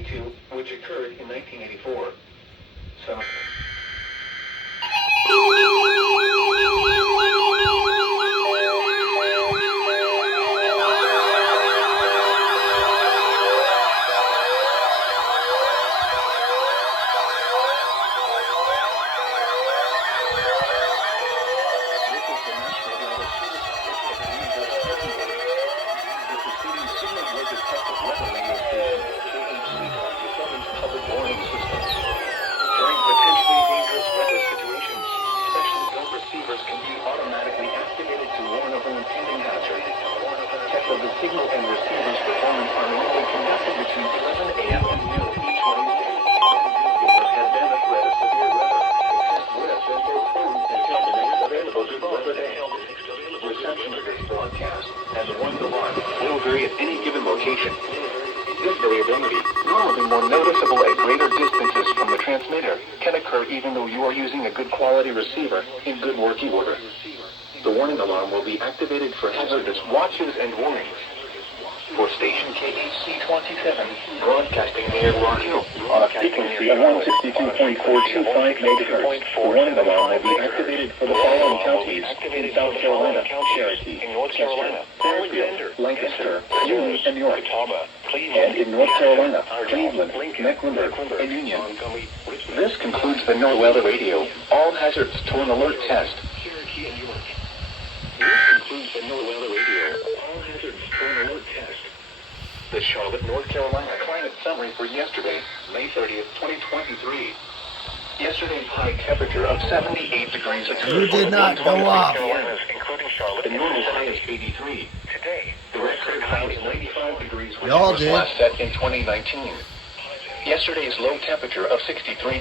V2, which occurred in 1984. So... public warning system. During potentially dangerous weather situations, special built receivers can be automatically activated to warn of an impending hazard. Tests of the signal and receiver's performance are normally conducted between 11 a.m. and noon each Wednesday. If the pandemic threat of severe weather, the test would have been postponed until the next available good weather day. Reception of this broadcast and the one alarm will vary at any given location. This variability, normally more noticeable at greater distances from the transmitter, can occur even though you are using a good quality receiver in good working order. The warning alarm will be activated for hazardous watches and warnings. For station KHC27, broadcasting near Rock Hill, on a frequency of 162.425 MHz, the warning alarm will be activated for the following counties in South Carolina: Cherokee, Chester, Fairfield, Lancaster, Union, and York. And in North Carolina, Cleveland, Mecklenburg, and Union. This concludes the NOAA Weather Radio All Hazards to an Alert test. This concludes the NOAA Weather Radio All Hazards to an Alert test. The Charlotte, North Carolina climate summary for yesterday, May 30th, 2023. Yesterday's high temperature of 78 degrees Celsius. You did not go off. Including Charlotte, the normal high is 83. Today, the record high is 95 degrees, which Y'all was did. last set in 2019. Yesterday's low temperature of 63